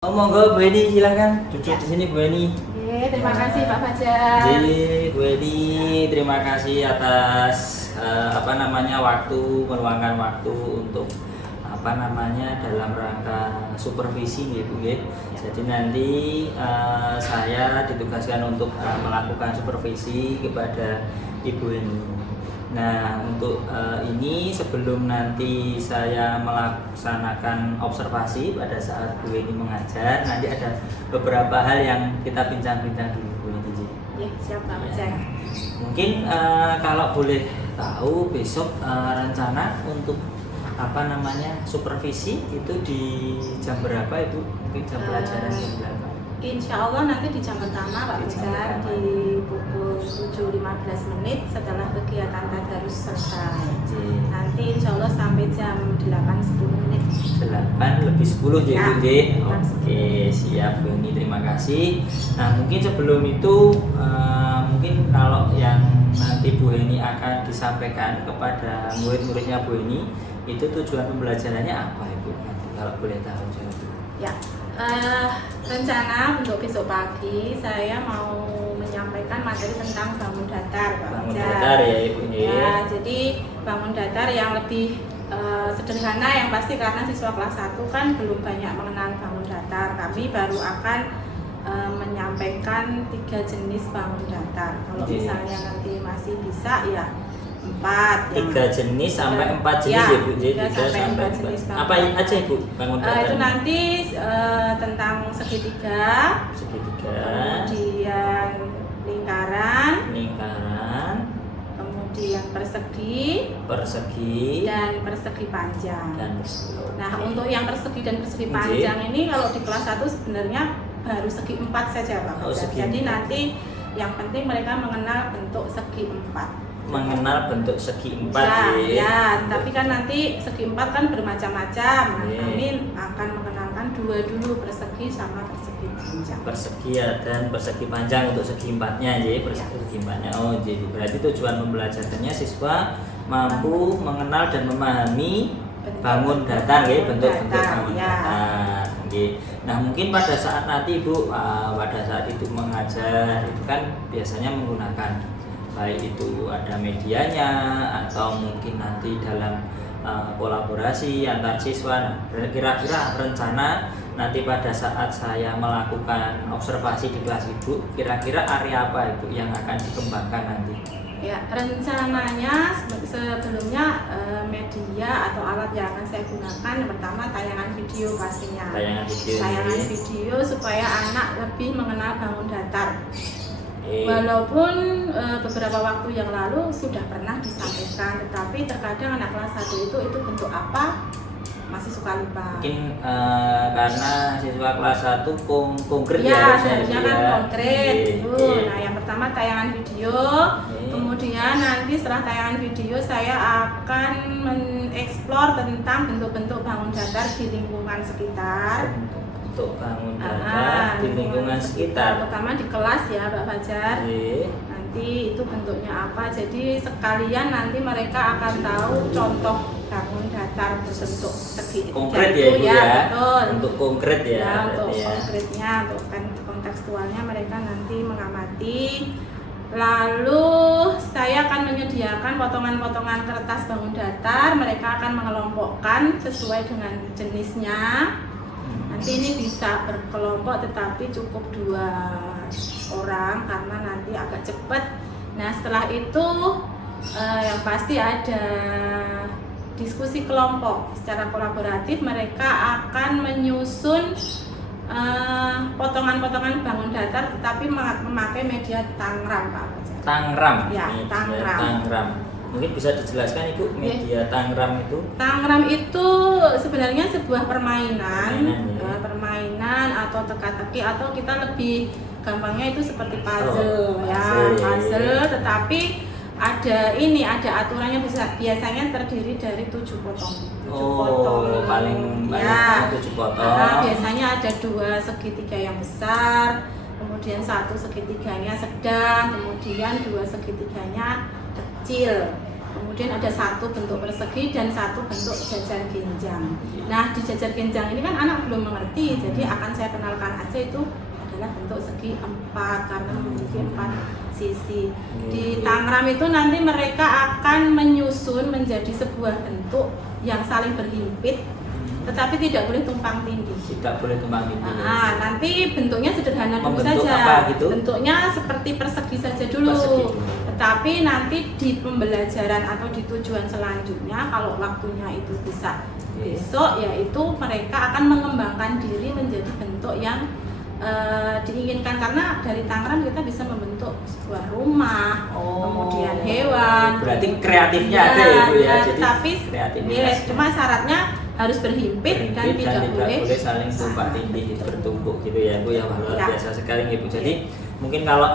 Oh, monggo Bu Eni silakan duduk di sini Bu Eni. Terima kasih Pak Fajar. Jadi Bu Eni terima kasih atas waktu meluangkan waktu untuk dalam rangka supervisi ya Bu ya. Jadi nanti saya ditugaskan untuk melakukan supervisi kepada Ibu Eni. Nah untuk ini sebelum nanti saya melaksanakan observasi pada saat Bu Eni mengajar, nanti ada beberapa hal yang kita bincang-bincang dulu Bu Eni. Ya, siap Pak Fajar. Mungkin kalau boleh tahu besok rencana untuk supervisi itu di jam berapa Ibu? Mungkin jam pelajaran jam berapa? Insya Allah nanti di jam pertama Pak Fajar di pukul 7.15 setelah kegiatan tadarus selesai. Nanti insya Allah sampai jam 8.10. 8 lebih 10 ya Bu. Oke, siap Bu Eni, terima kasih. Nah mungkin sebelum itu mungkin kalau yang nanti Bu Eni akan disampaikan kepada murid-muridnya Bu Eni, itu tujuan pembelajarannya apa Ibu? Nanti kalau boleh tahu jawab. Ya, rencana untuk besok pagi saya mau menyampaikan materi tentang bangun datar Pak Bangun Fajar. datar ya Ibu Ya, jadi bangun datar yang lebih sederhana yang pasti karena siswa kelas 1 kan belum banyak mengenal bangun datar. Kami baru akan menyampaikan 3 jenis bangun datar. Kalau misalnya nanti masih bisa ya 4. 3 jenis sampai 4 jenis ya Bu. Jadi 3 sampai 4 jenis bangun. Apa aja Ibu bangun datar? Itu nanti tentang segitiga, kemudian lingkaran, kemudian persegi, dan persegi panjang. Nah, untuk yang persegi dan persegi panjang ini kalau di kelas 1 sebenarnya baru segi 4 saja Pak. Jadi nanti yang penting mereka mengenal bentuk segi 4. Mengenal bentuk segi 4 ya, tapi kan nanti segi 4 kan bermacam-macam. Kami akan mengenalkan 2 dulu, persegi sama persegi panjang. Persegi dan persegi panjang untuk segi 4-nya ya, persegi 4-nya. Oh, jadi berarti tujuan pembelajarannya siswa mampu mengenal dan memahami bangun datar ya, bentuk-bentuk bangun datar. Nah, mungkin pada saat nanti Ibu pada saat itu mengajar itu kan biasanya menggunakan baik itu ada medianya atau mungkin nanti dalam kolaborasi antar siswa. Nah, kira-kira rencana nanti pada saat saya melakukan observasi di kelas Ibu, kira-kira area apa Ibu yang akan dikembangkan nanti? Ya, rencananya sebelumnya media atau alat yang akan saya gunakan yang pertama tayangan video pastinya. Tayangan video supaya anak lebih mengenal bangun datar. Walaupun beberapa waktu yang lalu sudah pernah disampaikan, tetapi terkadang anak kelas 1 itu bentuk apa masih suka lupa. Mungkin karena siswa kelas 1 konkret ya seharusnya kan konkret. Nah, yang pertama tayangan video, kemudian nanti setelah tayangan video saya akan mengeksplor tentang bentuk-bentuk bangun datar di lingkungan sekitar. Bangun datar di lingkungan sekitar, pertama di kelas ya Pak Fajar. Nanti itu bentuknya apa, jadi sekalian nanti mereka akan tahu contoh bangun datar berbentuk segi konkret ya Ibu ya, betul. Untuk konkret ya, untuk konkretnya, untuk kontekstualnya mereka nanti mengamati. Lalu saya akan menyediakan potongan-potongan kertas bangun datar, mereka akan mengelompokkan sesuai dengan jenisnya. Nanti ini bisa berkelompok tetapi cukup 2 orang karena nanti agak cepat. Nah setelah itu yang pasti ada diskusi kelompok secara kolaboratif. Mereka akan menyusun potongan-potongan bangun datar tetapi memakai media Tangram Pak. Tangram? Ya, Tangram. Mungkin bisa dijelaskan Ibu media Tangram itu? Tangram itu sebenarnya sebuah permainan atau teka-teki, atau kita lebih gampangnya itu seperti puzzle. Puzzle, tetapi ada aturannya, biasanya terdiri dari 7 potong. Paling banyak 7 potong. Biasanya ada 2 segitiga yang besar, kemudian 1 segitiganya sedang, kemudian 2 segitiganya kecil. kemudian ada satu bentuk persegi dan satu bentuk jajar genjang. Nah, di jajar genjang ini kan anak belum mengerti, jadi akan saya kenalkan aja itu adalah bentuk segi 4 karena memiliki 4 sisi. Di Tangram itu nanti mereka akan menyusun menjadi sebuah bentuk yang saling berhimpit, tetapi tidak boleh tumpang tindih. Tidak boleh tumpang tindih. Nah, nanti bentuknya sederhana dulu Membentuk saja. apa gitu? Bentuknya seperti persegi saja dulu. Persegi dulu. Tetapi nanti di pembelajaran atau di tujuan selanjutnya, kalau waktunya itu bisa besok, yaitu mereka akan mengembangkan diri menjadi bentuk yang diinginkan, karena dari Tangram kita bisa membentuk sebuah rumah, kemudian hewan. Berarti kreatifnya ada ya Bu ya. Jadi tapi cuma syaratnya harus berhimpit dan tidak boleh saling tumpang tindih bertumpuk gitu ya Bu ya. Luar biasa sekali ya Bu. Jadi mungkin kalau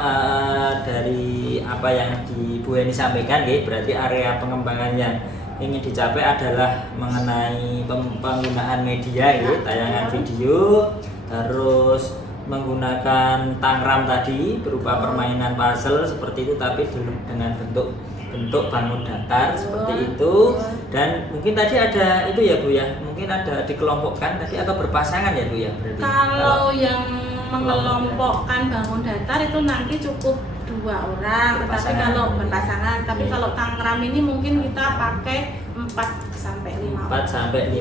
dari apa yang di Bu Heni sampaikan ya, berarti area pengembangan yang ingin dicapai adalah mengenai penggunaan media ya, tayangan video, terus menggunakan Tangram tadi berupa permainan puzzle seperti itu, tapi dengan bentuk bangun datar seperti itu. Dan mungkin tadi ada itu ya Bu ya, mungkin ada dikelompokkan tadi atau berpasangan ya Bu ya berarti. Kalau yang mengelompokkan bangun datar itu nanti cukup 2 orang, tetapi kalau berpasangan, tapi kalau Tangram ini mungkin kita pakai 4 sampai 5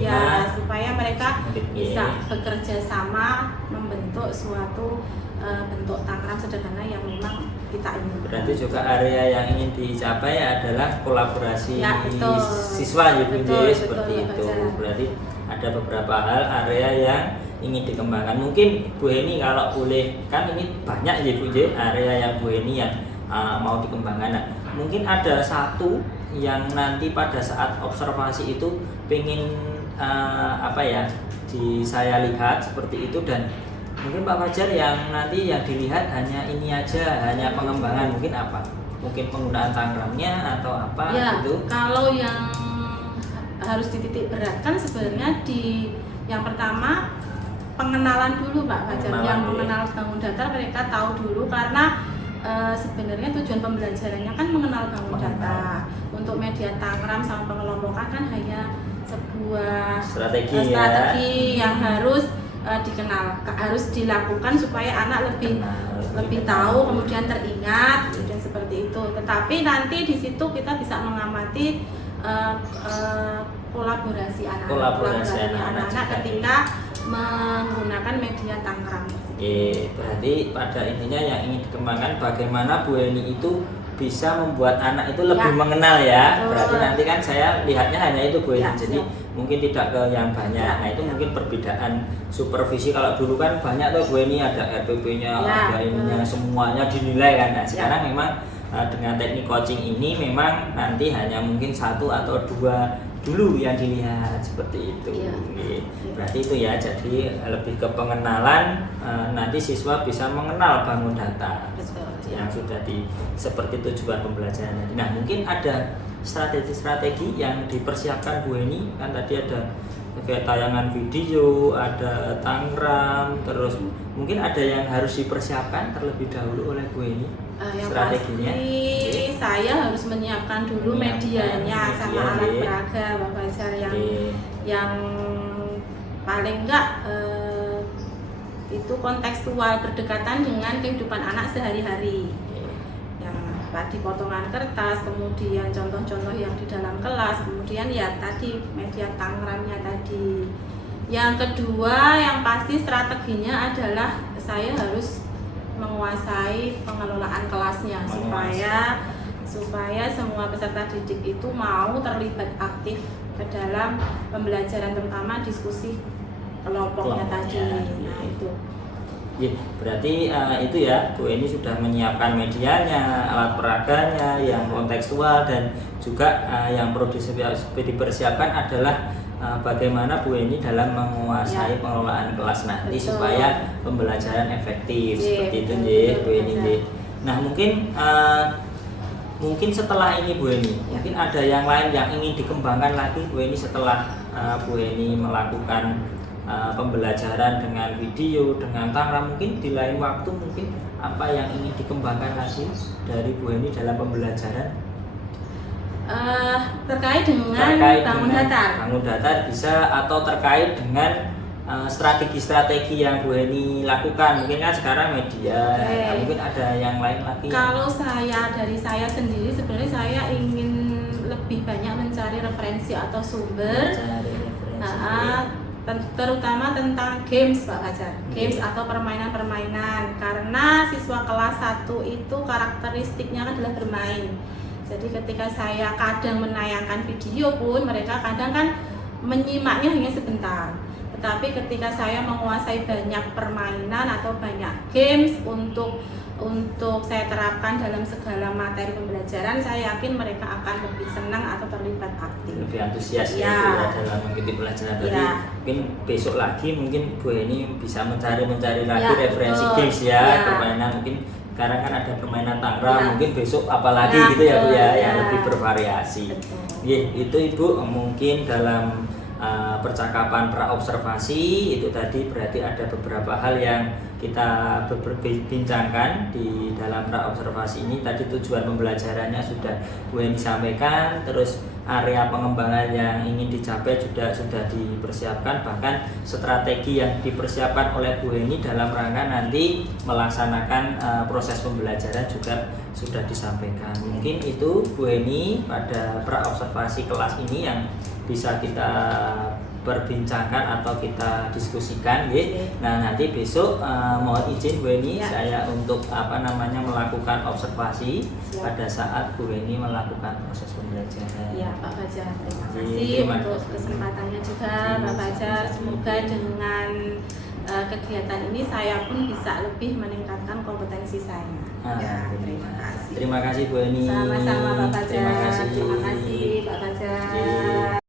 ya, supaya mereka bisa bekerja sama membentuk suatu bentuk Tangram sederhana yang memang kita inginkan. Berarti juga area yang ingin dicapai adalah kolaborasi siswa ya Bu, seperti itu. Berarti ada beberapa hal area yang ingin dikembangkan. Mungkin Bu Heni kalau boleh, kan ini banyak ya Bu area yang Bu Heni yang mau dikembangkan. Nah, mungkin ada satu yang nanti pada saat observasi itu pengen saya lihat seperti itu, dan mungkin Pak Fajar yang nanti yang dilihat hanya ini aja, hanya pengembangan, mungkin apa? Mungkin penggunaan Tangramnya atau apa ya, gitu. Kalau yang harus dititik beratkan sebenarnya di yang pertama pengenalan dulu Pak Fajar, yang mengenal bangun datar mereka tahu dulu, karena sebenarnya tujuan pembelajarannya kan mengenal bangun datar. Untuk media Tangram sama pengelompokan kan hanya sebuah strategi yang harus dikenal, harus dilakukan supaya anak lebih tahu, kemudian teringat, kemudian seperti itu. Tetapi nanti di situ kita bisa mengamati kolaborasi anak-anak ketika menggunakan media Tangram. Berarti pada intinya yang ingin dikembangkan bagaimana Bu Heni itu bisa membuat anak itu lebih mengenal ya. Berarti nanti kan saya lihatnya hanya itu Bu Heni, jadi mungkin tidak ke yang banyak. Nah itu mungkin perbedaan supervisi. Kalau dulu kan banyak tuh Bu Heni, ada RPP-nya, ada ininya, semuanya dinilai kan. Nah sekarang memang dengan teknik coaching ini memang nanti hanya mungkin 1 atau 2 dulu yang dilihat seperti itu. Berarti itu ya, jadi lebih ke pengenalan, nanti siswa bisa mengenal bangun datar yang sudah seperti tujuan pembelajaran. Nah mungkin ada strategi-strategi yang dipersiapkan Bu Heni, kan tadi ada kayak tayangan video, ada Tangram, terus mungkin ada yang harus dipersiapkan terlebih dahulu oleh Bu Heni. Yang strateginya pasti saya harus menyiapkan dulu medianya sama alat peraga Bapak Fajar yang paling enggak itu kontekstual, berdekatan dengan kehidupan anak sehari-hari. Yang tadi potongan kertas, kemudian contoh-contoh yang di dalam kelas, kemudian ya tadi media Tangramnya tadi. Yang kedua yang pasti strateginya adalah saya harus menguasai pengelolaan kelasnya supaya semua peserta didik itu mau terlibat aktif ke dalam pembelajaran, terutama diskusi kelompoknya tadi. Nah itu. Berarti itu ya Bu Heni sudah menyiapkan medianya, alat peraganya yang kontekstual, dan juga yang perlu dipersiapkan adalah bagaimana Bu Heni dalam menguasai pengelolaan kelas nanti supaya pembelajaran efektif seperti itu Bu Heni. Nah mungkin setelah ini Bu Heni, mungkin ada yang lain yang ingin dikembangkan lagi Bu Heni setelah Bu Heni melakukan pembelajaran dengan video, dengan Tangram. Mungkin di lain waktu mungkin apa yang ingin dikembangkan lagi dari Bu Heni dalam pembelajaran? Terkait dengan bangun dengan datar. bangun datar bisa, atau terkait dengan strategi-strategi yang Bu Heni lakukan. Mungkin kan sekarang media, mungkin ada yang lain lagi. Kalau dari saya sendiri sebenarnya saya ingin lebih banyak mencari referensi atau sumber, terutama tentang games Pak Fajar, games atau permainan-permainan, karena siswa kelas 1 itu karakteristiknya adalah bermain. Jadi ketika saya kadang menayangkan video pun mereka kadang kan menyimaknya hanya sebentar. Tetapi ketika saya menguasai banyak permainan atau banyak games untuk saya terapkan dalam segala materi pembelajaran, saya yakin mereka akan lebih senang atau terlibat aktif. Lebih antusias ya dalam mengikuti pelajaran tadi. Mungkin besok lagi mungkin Bu Heni bisa mencari lagi referensi games permainan. Mungkin sekarang kan ada permainan tangram, mungkin besok apalagi gitu ya Bu ya, yang lebih bervariasi. Itu Ibu mungkin dalam percakapan praobservasi itu tadi berarti ada beberapa hal yang kita bincangkan di dalam praobservasi ini. Tadi tujuan pembelajarannya sudah Bu Heni sampaikan, terus area pengembangan yang ingin dicapai sudah dipersiapkan, bahkan strategi yang dipersiapkan oleh Bu Heni dalam rangka nanti melaksanakan proses pembelajaran juga sudah disampaikan. Mungkin itu Bu Heni pada praobservasi kelas ini yang bisa kita perbincangkan atau kita diskusikan ya. Nah, nanti besok mohon izin Bu Heni saya untuk melakukan observasi pada saat Bu Heni melakukan proses pembelajaran. Ya Pak Fajar, terima kasih untuk kesempatannya juga Pak Fajar. Semoga dengan kegiatan ini saya pun bisa lebih meningkatkan kompetensi saya. Terima kasih. Terima kasih Bu Heni. Sama-sama Pak Fajar. Terima kasih. Terima kasih Pak Fajar.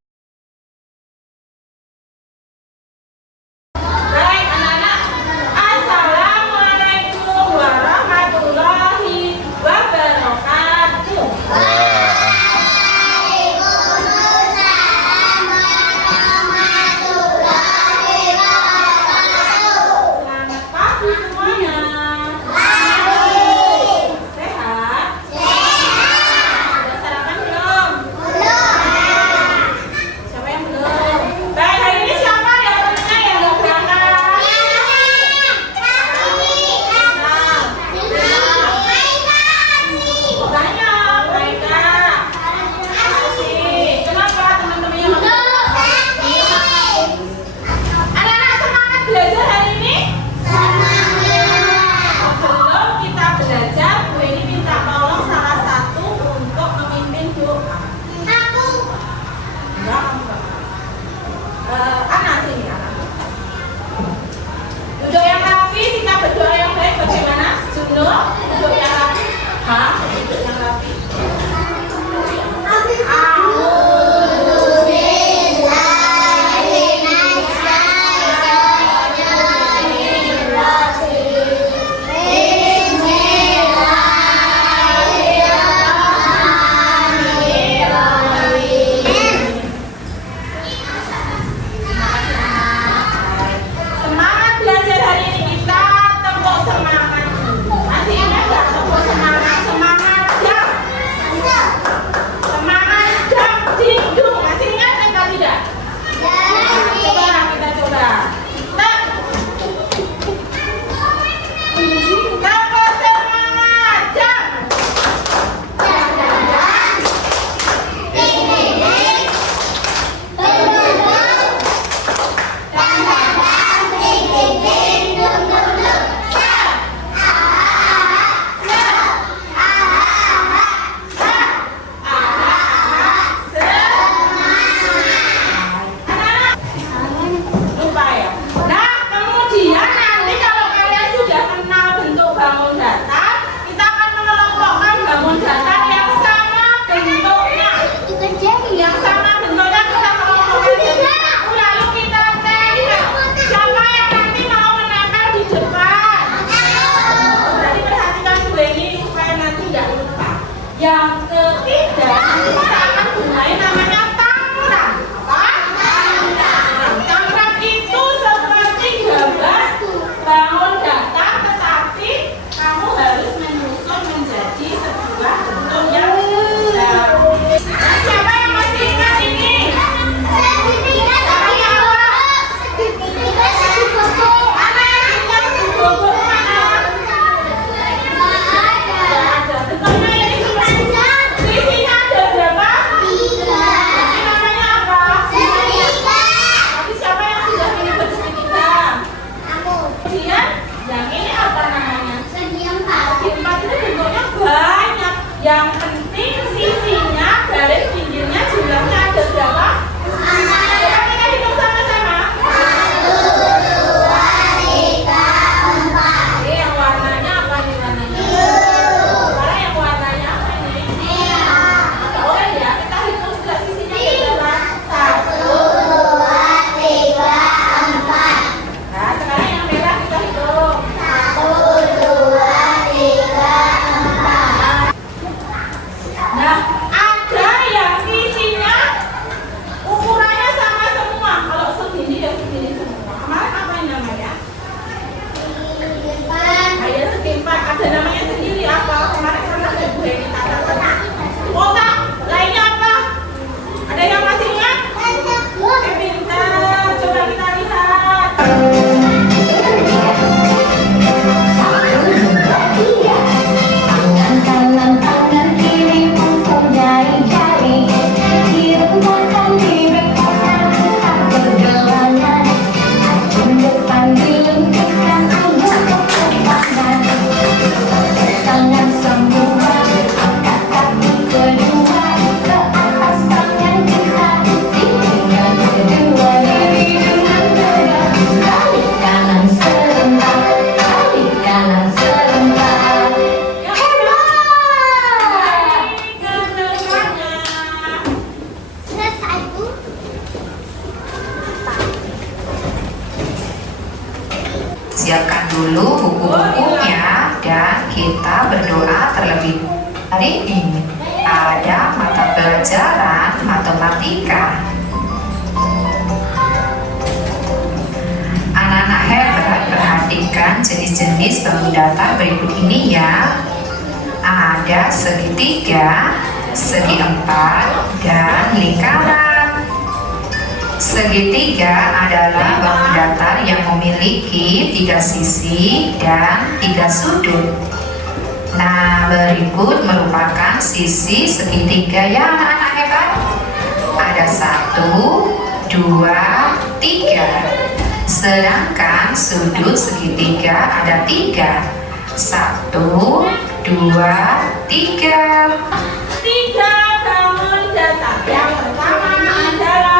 Masih ingat siapkan dulu buku-bukunya dan kita berdoa terlebih. Hari ini ada mata pelajaran matematika. Anak-anak hebat, perhatikan jenis-jenis bangun datar berikut ini ya. Ada segitiga, segi empat, dan lingkaran. Segitiga adalah bangun datar yang memiliki 3 sisi dan 3 sudut. Nah, berikut merupakan sisi segitiga ya anak-anak hebat. Ada 1, 2, 3. Sedangkan sudut segitiga ada 3. 1, 2, 3. 3 bangun datar. Yang pertama adalah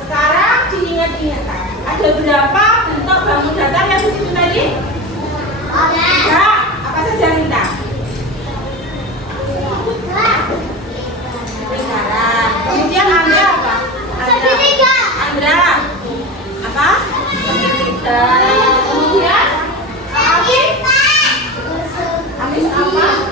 sekarang diingat-ingat. Ada berapa bentuk bangun datar yang di situ tadi? Ada. Apa saja Rita? Lingkaran. Kemudian Andra apa? Andra apa? Segitiga. Kemudian Afif apa?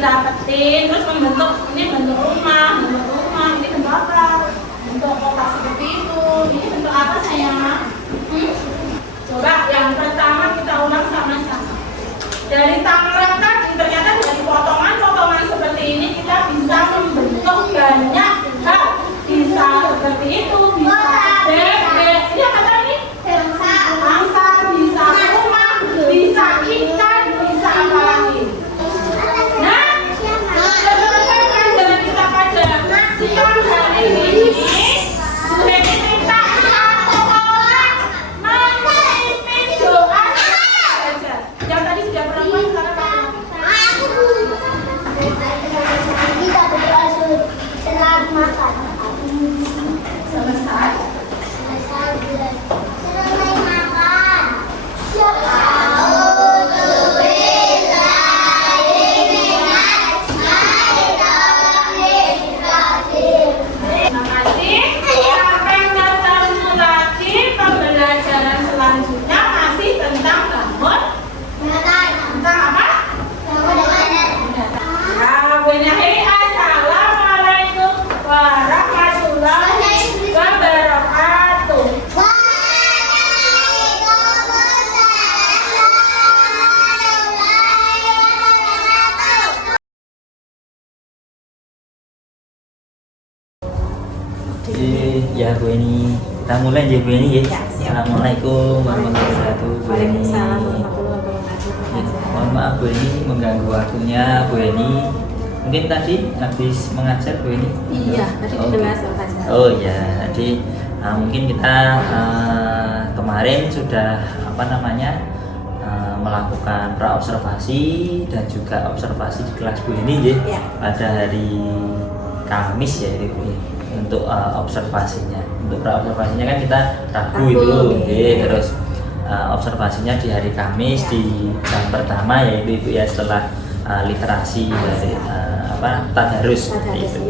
dirapetin terus membentuk ini bentuk rumah ini bentuk apa, bentuk kotak seperti itu. Ini bentuk apa sayang? Coba yang pertama kita ulang sama-sama. Dari tangan tadi ternyata dari potongan-potongan seperti ini kita bisa membentuk ya Bu Eni. Kita mulai aja Bu Eni ya. Ya, siap. Assalamualaikum warahmatullahi wabarakatuh Bu Eni. Waalaikumsalam warahmatullahi wabarakatuh. Ya, mohon maaf Bu Eni mengganggu waktunya Bu Eni. Mungkin tadi habis mengajar Bu Eni. Iya, tadi di kelas Pak. Oh ya, jadi mungkin kita kemarin sudah melakukan praobservasi dan juga observasi di kelas Bu Eni ya, pada hari Kamis ya Bu ya, untuk observasinya. Untuk praobservasinya kan kita Rabu itu, terus observasinya di hari Kamis di jam pertama yaitu Ibu ya, setelah literasi dari tadarus itu.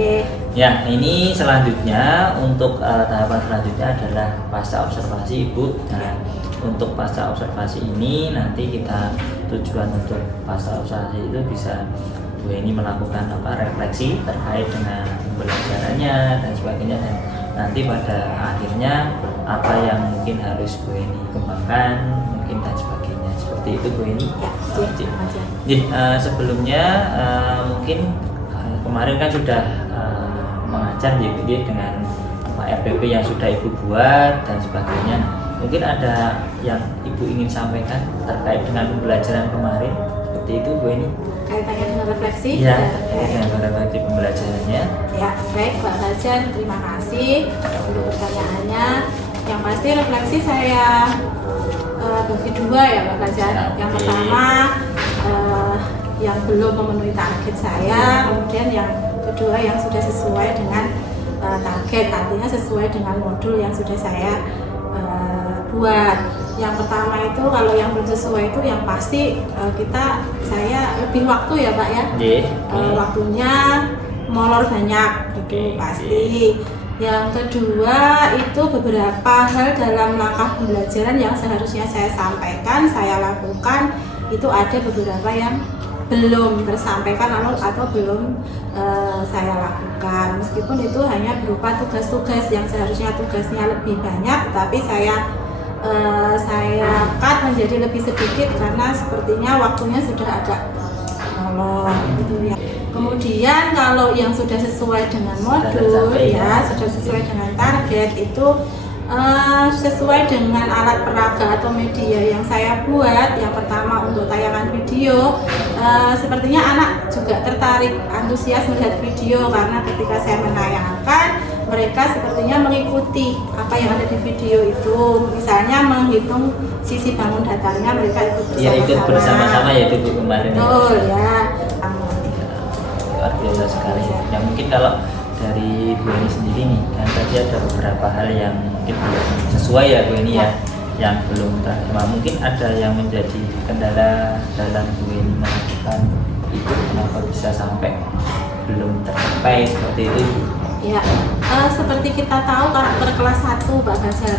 Ya, ini selanjutnya untuk tahapan selanjutnya adalah pasca observasi Ibu. Nah, untuk pasca observasi ini nanti kita tujuan untuk pasca observasi itu bisa Bu Eni melakukan refleksi terkait dengan pembelajarannya dan sebagainya, dan nanti pada akhirnya apa yang mungkin harus Bu Eni kembangkan mungkin dan sebagainya, seperti itu Bu Eni. Sebelumnya mungkin kemarin kan sudah mengajar dengan RPP yang sudah Ibu buat dan sebagainya. Mungkin ada yang Ibu ingin sampaikan terkait dengan pembelajaran kemarin, seperti itu Bu Eni? Kaitannya dengan refleksi? Iya, dengan refleksi pembelajarannya. Ya, baik Pak Fajar, terima kasih untuk pertanyaannya. Yang pasti refleksi saya bagi dua ya Pak Fajar. Yang pertama yang belum memenuhi target saya, kemudian yang kedua yang sudah sesuai dengan target, artinya sesuai dengan modul yang sudah saya buat. Yang pertama itu kalau yang belum sesuai itu yang pasti saya lebih waktu ya Pak ya. Waktunya molor banyak gitu pasti. Yang kedua itu beberapa hal dalam langkah pembelajaran yang seharusnya saya sampaikan, saya lakukan, itu ada beberapa yang belum tersampaikan atau belum saya lakukan, meskipun itu hanya berupa tugas-tugas yang seharusnya tugasnya lebih banyak, tapi saya cut menjadi lebih sedikit karena sepertinya waktunya sudah agak molor gitu ya. Kemudian kalau yang sudah sesuai dengan modul ya, sudah sesuai dengan target itu sesuai dengan alat peraga atau media yang saya buat. Yang pertama untuk tayangan video, sepertinya anak juga tertarik, antusias melihat video karena ketika saya menayangkan mereka sepertinya mengikuti apa yang ada di video itu. Misalnya menghitung sisi bangun datarnya, mereka ikut bersama-sama ya itu kemarin. Betul ya. Luar biasa sekali. Ya mungkin kalau dari Bu Eni sendiri nih, kan tadi ada beberapa hal yang mungkin belum sesuai ya Bu Eni ya, yang belum terima. Mungkin ada yang menjadi kendala dalam Bu Eni melakukan itu, kenapa bisa sampai belum tercapai seperti itu? Ya, seperti kita tahu karakter kelas 1 Pak Fajar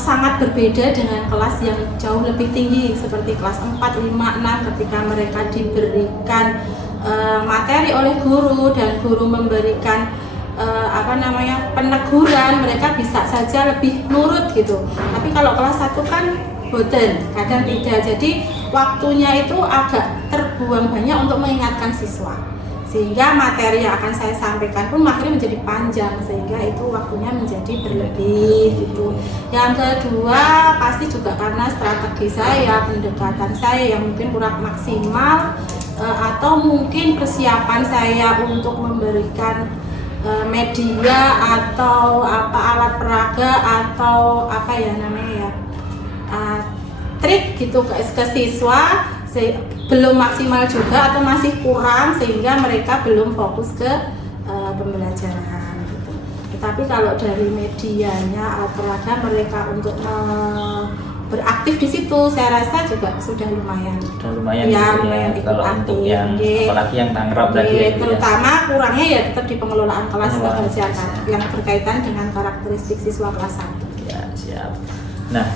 sangat berbeda dengan kelas yang jauh lebih tinggi seperti kelas 4, 5, 6 ketika mereka diberikan materi oleh guru dan guru memberikan peneguran, mereka bisa saja lebih nurut gitu. Tapi kalau kelas 1 kan boten, kadang tidak. Jadi waktunya itu agak terbuang banyak untuk mengingatkan siswa. Sehingga materi yang akan saya sampaikan pun akhirnya menjadi panjang, sehingga itu waktunya menjadi berlebih gitu. Yang kedua pasti juga karena strategi saya, pendekatan saya yang mungkin kurang maksimal, atau mungkin persiapan saya untuk memberikan media atau alat peraga atau trik gitu ke siswa belum maksimal juga atau masih kurang, sehingga mereka belum fokus ke pembelajaran gitu. Tetapi kalau dari medianya alat peraga mereka untuk beraktif di situ, saya rasa juga sudah lumayan. Ya, lumayan ikut kalau aktif. Untuk yang apalagi yang tangrap tadi ya, terutama kurangnya ya tetap di pengelolaan kelas kebijakan yang berkaitan dengan karakteristik siswa kelas 1. Ya, siap. Nah,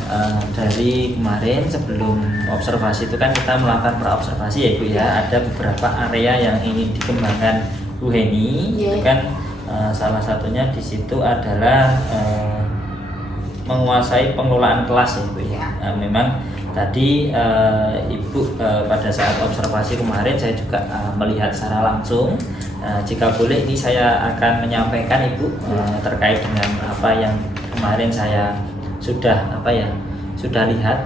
dari kemarin sebelum observasi itu kan kita melakukan praobservasi ya Bu ya, ada beberapa area yang ingin dikembangkan Bu Eni, itu kan salah satunya di situ adalah menguasai pengelolaan kelas ya Bu ya. Memang tadi Ibu pada saat observasi kemarin saya juga melihat secara langsung Jika boleh ini saya akan menyampaikan Ibu terkait dengan apa yang kemarin saya sudah lihat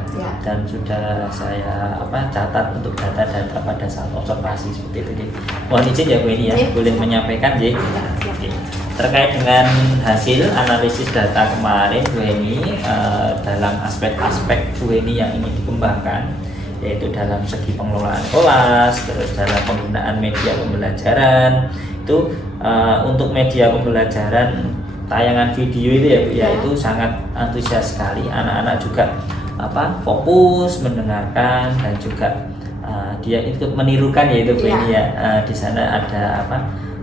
dan sudah saya catat untuk data-data pada saat observasi seperti itu. Mohon izin ya Bu Eni ya, boleh menyampaikan ya. Terkait dengan hasil analisis data kemarin Bu Eni, dalam aspek-aspek Bu Eni yang ingin dikembangkan, yaitu dalam segi pengelolaan kelas, terus dalam penggunaan media pembelajaran itu untuk media pembelajaran tayangan video itu ya Bu ya, itu sangat antusias sekali. Anak-anak juga fokus mendengarkan dan juga dia ikut menirukan ya itu Bu Eni ya. Di sana ada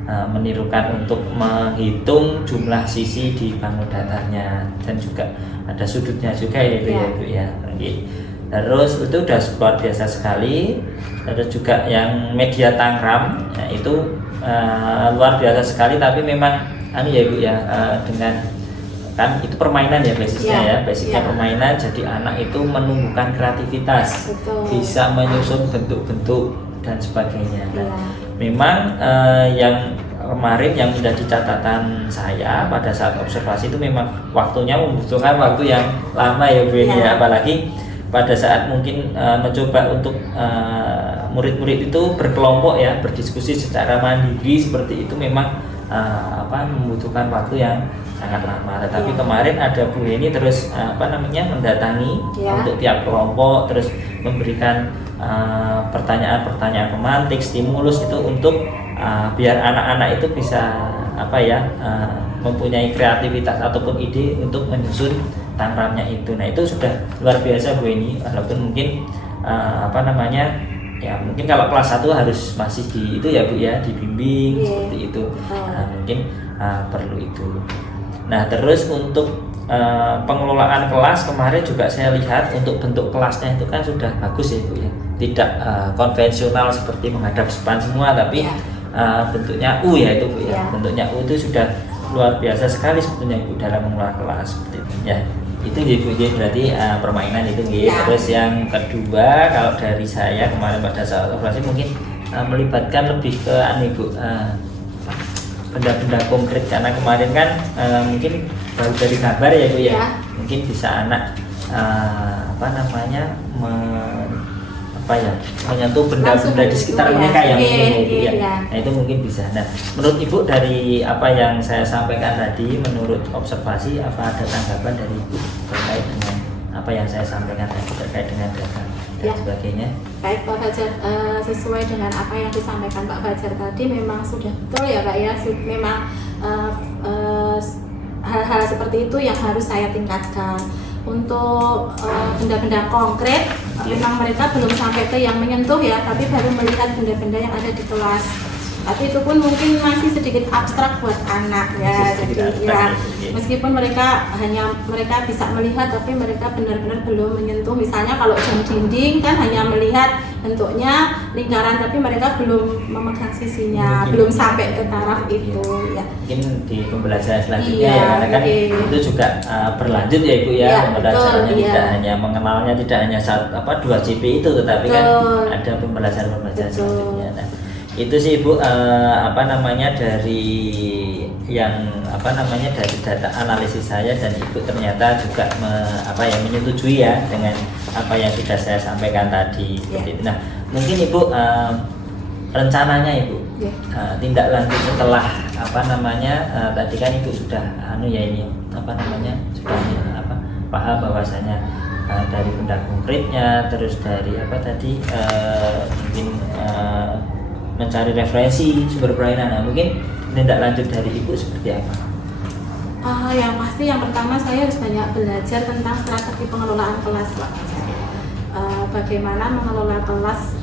menirukan untuk menghitung jumlah sisi di bangun datarnya dan juga ada sudutnya juga ya itu ya Bu ya. Terus itu udah luar biasa sekali. Terus juga yang media Tangram itu luar biasa sekali, tapi memang ya Bu ya, dengan kan itu permainan ya basisnya basisnya permainan, jadi anak itu menumbuhkan kreativitas. Betul. Bisa menyusun bentuk-bentuk dan sebagainya. Dan memang yang kemarin yang menjadi catatan saya pada saat observasi itu memang waktunya membutuhkan waktu yang lama ya Bu ya, apalagi pada saat mungkin mencoba untuk murid-murid itu berkelompok ya, berdiskusi secara mandiri seperti itu memang membutuhkan waktu yang sangat lama. Tetapi kemarin ada Bu Eni terus mendatangi untuk tiap kelompok, terus memberikan pertanyaan-pertanyaan pemantik, stimulus itu untuk biar anak-anak itu bisa mempunyai kreativitas ataupun ide untuk menyusun tangramnya itu. Nah itu sudah luar biasa Bu Eni, walaupun mungkin ya mungkin kalau kelas 1 harus masih di itu ya Bu ya, dibimbing seperti itu. Mungkin perlu itu. Nah terus untuk pengelolaan kelas kemarin juga saya lihat untuk bentuk kelasnya itu kan sudah bagus ya Bu ya, tidak konvensional seperti menghadap depan semua, tapi bentuknya U ya itu Bu ya, bentuknya U itu sudah luar biasa sekali sebetulnya Bu dalam mengelola kelas seperti itu ya. Itu Bu, berarti permainan itu Terus yang kedua, kalau dari saya kemarin pada saat operasi mungkin melibatkan lebih ke Bu, benda-benda konkret, karena kemarin kan mungkin baru dari gambar ya Bu ya, mungkin bisa anak menyentuh benda-benda di sekitar mereka yang mungkin Bu ya. Nah itu mungkin bisa. Nah menurut Ibu dari apa yang saya sampaikan tadi, menurut observasi apa ada tanggapan dari Ibu terkait dengan apa yang saya sampaikan tadi terkait dengan data dan sebagainya? Baik Pak Fajar, sesuai dengan apa yang disampaikan Pak Fajar tadi memang sudah betul ya Pak ya, memang hal-hal seperti itu yang harus saya tingkatkan. Untuk benda-benda konkret memang mereka belum sampai ke yang menyentuh ya, tapi baru melihat benda-benda yang ada di kelas. Tapi itu pun mungkin masih sedikit abstrak buat anak ya. Jadi ya meskipun mereka bisa melihat, tapi mereka benar-benar belum menyentuh. Misalnya kalau jam dinding kan hanya melihat bentuknya lingkaran, tapi mereka belum memegang sisinya, belum sampai ke taraf itu ya. Mungkin di pembelajaran selanjutnya ya, karena kan itu juga berlanjut ya Ibu ya, pembelajarannya tidak hanya mengenalnya, tidak hanya 2 CP itu, tetapi kan ada pembelajaran selanjutnya. Nah, itu sih Ibu dari yang dari data analisis saya, dan Ibu ternyata juga menyetujui ya dengan apa yang sudah saya sampaikan tadi seperti itu. Nah mungkin Ibu rencananya Ibu tindak lanjut setelah tadi kan Ibu sudah sudah paham bahwasanya dari benda konkretnya, terus dari mungkin mencari referensi sumber permainan. Nah, mungkin tindak lanjut dari Ibu seperti apa? Yang pasti yang pertama saya harus banyak belajar tentang strategi pengelolaan kelas Pak. Bagaimana mengelola kelas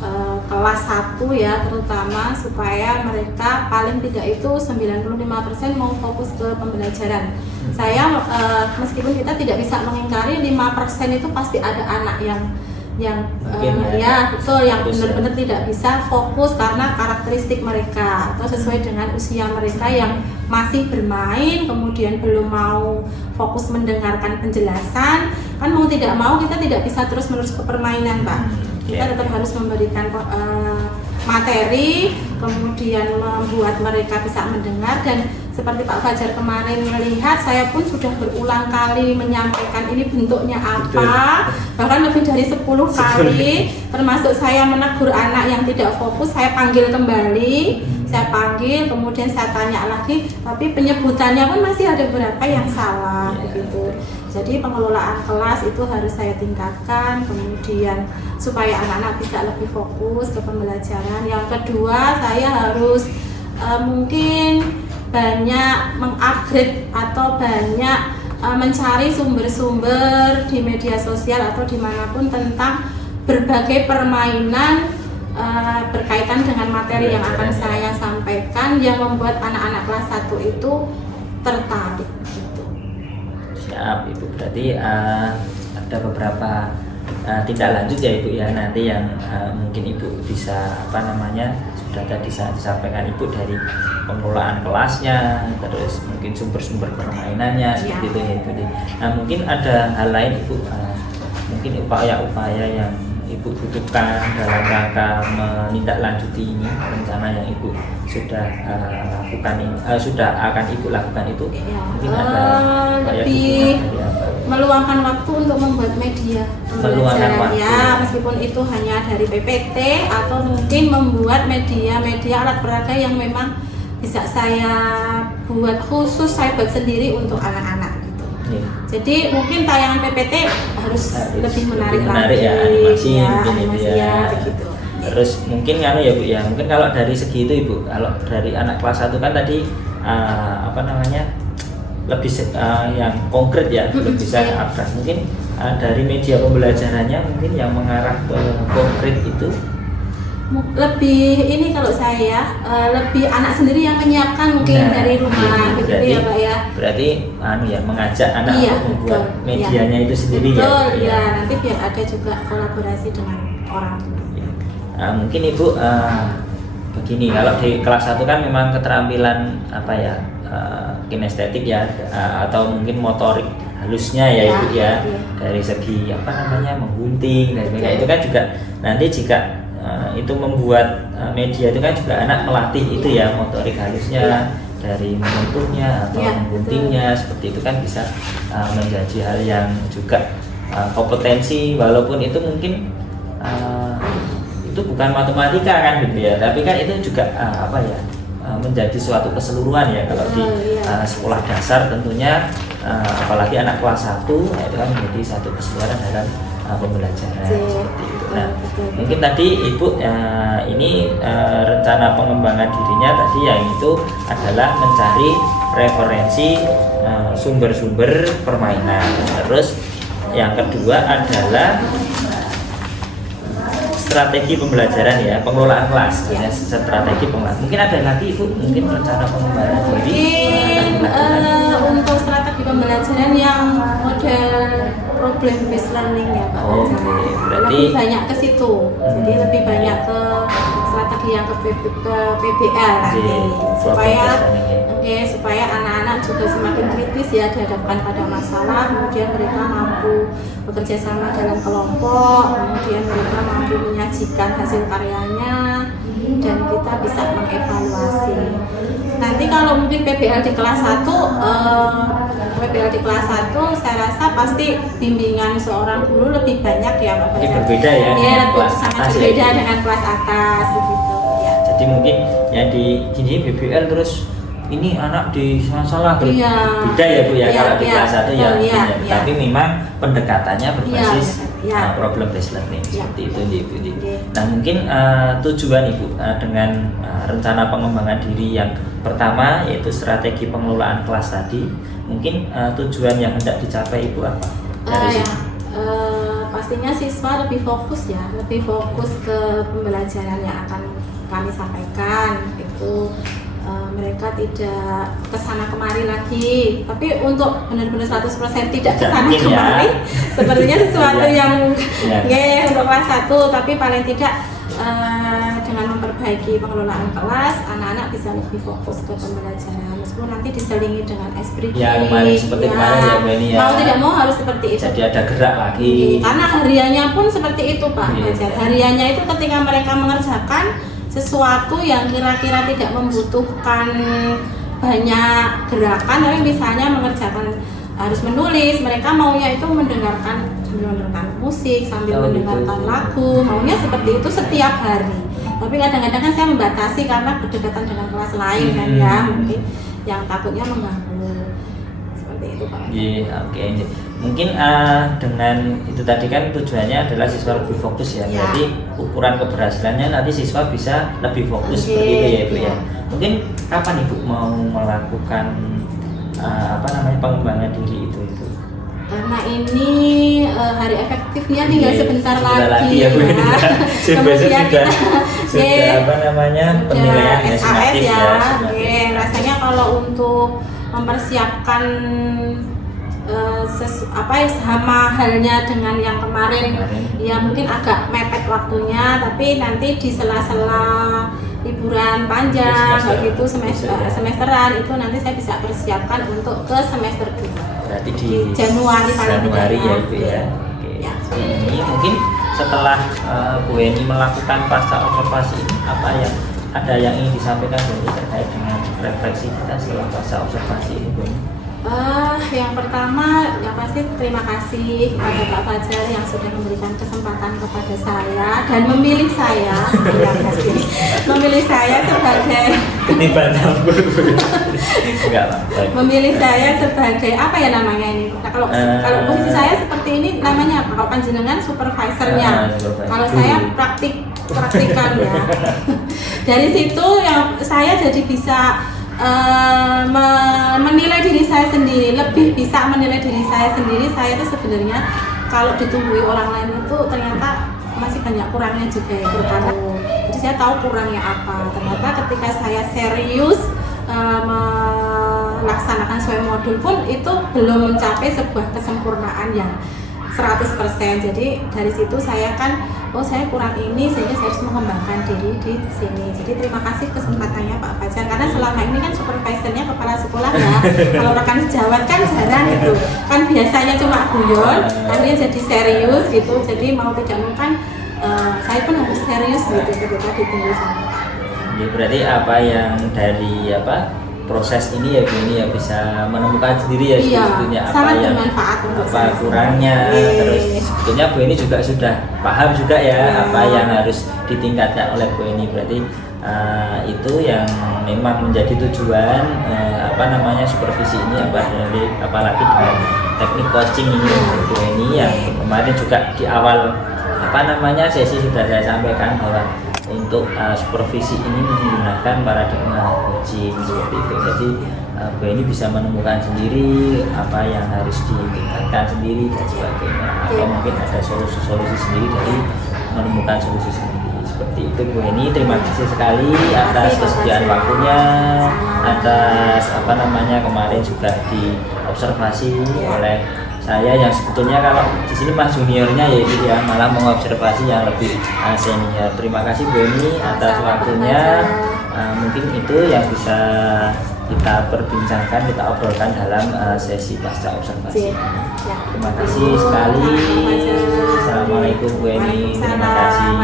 1 ya, terutama supaya mereka paling tidak itu 95% mau fokus ke pembelajaran. Saya meskipun kita tidak bisa mengingkari 5% itu pasti ada anak yang benar-benar tidak bisa fokus karena karakteristik mereka atau sesuai dengan usia mereka yang masih bermain, kemudian belum mau fokus mendengarkan penjelasan. Kan mau tidak mau kita tidak bisa terus menerus ke permainan Pak. Kita tetap harus memberikan materi, kemudian membuat mereka bisa mendengar. Dan seperti Pak Fajar kemarin melihat, saya pun sudah berulang kali menyampaikan ini bentuknya apa, bahkan lebih dari 10 kali, termasuk saya menegur anak yang tidak fokus, saya panggil kembali, saya panggil, kemudian saya tanya lagi, tapi penyebutannya pun masih ada beberapa yang salah begitu. Jadi pengelolaan kelas itu harus saya tingkatkan, kemudian supaya anak-anak bisa lebih fokus ke pembelajaran. Yang kedua, saya harus mungkin banyak mengupgrade atau banyak mencari sumber-sumber di media sosial atau dimanapun tentang berbagai permainan berkaitan dengan materi yang akan saya sampaikan yang membuat anak-anak kelas 1 itu tertarik gitu. Siap Ibu, berarti ada beberapa tindak lanjut ya Ibu ya, nanti yang mungkin Ibu bisa sudah tadi saya disampaikan Ibu dari pengelolaan kelasnya, terus mungkin sumber-sumber permainannya seperti itu ya Ibu. Nah mungkin ada hal lain Ibu, mungkin upaya-upaya yang Ibu butuhkan dalam rangka menindaklanjuti ini rencana yang Ibu sudah lakukan ini, sudah akan Ibu lakukan itu, mungkin ada lebih meluangkan waktu untuk membuat media pembelajaran ya, meskipun itu hanya dari PPT atau mungkin membuat media alat peraga yang memang bisa saya buat khusus, saya buat sendiri untuk anak-anak gitu. Jadi mungkin tayangan PPT harus lebih menarik lagi ya, animasi ya begitu. Terus mungkin ya Bu ya, mungkin kalau dari segi itu Ibu, kalau dari anak kelas 1 kan tadi lebih yang konkret ya, lebih bisa abstrak. Mungkin dari media pembelajarannya mungkin yang mengarah ke konkret itu lebih ini, kalau saya lebih anak sendiri yang menyiapkan mungkin dari rumah gitu ya Pak ya. Berarti mengajak anak untuk membuat medianya itu sendiri. Betul, ya nanti biar ada juga kolaborasi dengan orang tua. Mungkin Ibu begini, kalau di kelas 1 kan memang keterampilan kinestetik ya, atau mungkin motorik halusnya ya Ibu ya, dari segi menggunting dan sebagainya, itu kan juga nanti jika itu membuat media itu kan juga anak melatih itu ya, motorik halusnya dari menyentuhnya atau mengguntingnya, seperti itu kan bisa menjadi hal yang juga kompetensi, walaupun itu mungkin itu bukan matematika kan gitu ya, tapi kan itu juga menjadi suatu keseluruhan ya kalau di sekolah dasar tentunya, apalagi anak kelas 1 itu kan menjadi satu keseluruhan dalam pembelajaran seperti itu. Nah mungkin tadi Ibu ini rencana pengembangan dirinya tadi yang itu adalah mencari referensi sumber-sumber permainan. Terus yang kedua adalah strategi pembelajaran ya, pengelolaan kelas ya, strategi pengelolaan. Mungkin ada lagi Ibu, mungkin rencana pengembangan diri untuk strategi pembelajaran yang model problem based learning ya Pak. Berarti lebih banyak ke situ. Jadi lebih banyak ke strategi yang ke PBL nanti, supaya anak-anak juga semakin kritis ya dihadapkan pada masalah, kemudian mereka mampu bekerja sama dalam kelompok, kemudian mereka mampu menyajikan hasil karyanya dan kita bisa mengevaluasi. Nanti kalau mungkin PBL di kelas 1 saya rasa pasti bimbingan seorang guru lebih banyak ya Pak. Berbeda ya, lebih sangat berbeda dengan kelas atas begitu ya. Jadi mungkin yang di sini BBL terus ini anak di salah beda ya Bu ya, kalau di kelas 1 tapi memang pendekatannya berbasis problem based learning seperti itu Ibu. Nah mungkin tujuan Ibu dengan rencana pengembangan diri yang pertama yaitu strategi pengelolaan kelas tadi, mungkin tujuan yang hendak dicapai Ibu apa dari sini? Pastinya siswa lebih fokus ya, lebih fokus ke pembelajaran yang akan kami sampaikan itu. Mereka tidak kesana kemari lagi, tapi untuk benar-benar 100% tidak kesana kemari sepertinya sesuatu yang untuk kelas 1, tapi paling tidak dengan memperbaiki pengelolaan kelas, anak-anak bisa lebih fokus ke pembelajaran meskipun nanti diselingi dengan esprit seperti kemarin ya Bu ini ya, mau tidak mau harus seperti itu, jadi ada gerak lagi karena hariannya pun seperti itu Pak. Hariannya itu ketika mereka mengerjakan sesuatu yang kira-kira tidak membutuhkan banyak gerakan, tapi misalnya mengerjakan harus menulis, mereka maunya itu mendengarkan sambil mendengarkan musik, sambil mendengarkan lagu, maunya seperti itu setiap hari. Tapi kadang-kadang kan saya membatasi karena berdekatan dengan kelas lain kan ya, mungkin yang takutnya mengganggu. Seperti itu Pak. Iya, oke. Mungkin dengan itu tadi kan tujuannya adalah siswa lebih fokus ya. Berarti ukuran keberhasilannya nanti siswa bisa lebih fokus seperti itu ya Ibu ya. Mungkin kapan Ibu mau melakukan pengembangan diri itu? Karena ini hari efektifnya tinggal sebentar lagi ya Bu. Kemudian kita penilaian SAS ya. ya. Rasanya kalau untuk mempersiapkan sama halnya dengan yang kemarin ya mungkin agak mepet waktunya, tapi nanti di sela-sela liburan panjang kayak gitu semesteran itu nanti saya bisa persiapkan untuk ke semester 2. Berarti di Januari ya Ibu ya. Oke. Ya. Ini mungkin setelah Bu Eni melakukan pasca observasi ini ada yang ingin disampaikan Bu Eni terkait dengan refleksi kita setelah pasca observasi ini Bu Eni? Yang pertama yang pasti terima kasih kepada Pak Fajar yang sudah memberikan kesempatan kepada saya dan memilih saya memilih saya sebagai memilih saya sebagai apa ya namanya ini. Nah, kalau posisi saya seperti ini namanya apa? Kalau panjenengan supervisornya, kalau saya praktikan ya. Dari situ yang saya jadi bisa menilai diri saya sendiri, lebih bisa menilai diri saya sendiri. Saya itu sebenarnya kalau ditunggui orang lain itu ternyata masih banyak kurangnya juga ya, terutama jadi saya tahu kurangnya apa. Ternyata ketika saya serius melaksanakan sesuai modul pun itu belum mencapai sebuah kesempurnaan yang 100%. Jadi dari situ saya kan saya kurang ini sehingga saya harus mengembangkan diri di sini. Jadi terima kasih kesempatannya Pak Fajar, karena selama ini kan supervisornya kepala sekolah ya. Kalau rekan sejawat kan jarang gitu. Kan biasanya cuma guyon, akhirnya jadi serius gitu. Jadi mau tidak mau kan saya pun harus serius gitu ketika ditunggu sama Pak. Jadi berarti apa yang dari proses ini ya Bu ini ya bisa menemukan sendiri ya sebetulnya apa yang kurangnya. Terus sebetulnya Bu ini juga sudah paham juga ya apa yang harus ditingkatkan oleh Bu ini. Berarti itu yang memang menjadi tujuan supervisi ini apalagi dengan teknik coaching ini Bu ini yang kemarin juga di awal sesi sudah saya sampaikan bahwa untuk supervisi ini menggunakan paradigma coaching seperti itu. Jadi Bu ini bisa menemukan sendiri apa yang harus ditingkatkan sendiri dan sebagainya, atau mungkin ada solusi-solusi sendiri dari menemukan solusi sendiri seperti itu Bu Eni. Terima kasih sekali atas kesediaan waktunya, atas kemarin juga diobservasi oleh saya yang sebetulnya kalau di sini Mas juniornya ya malah mengobservasi yang lebih senior. Terima kasih Bu Eni atas waktunya. Mungkin itu yang bisa kita perbincangkan, kita obrolkan dalam sesi pasca observasi. Terima kasih sekali. Assalamualaikum Bu Eni. Terima kasih.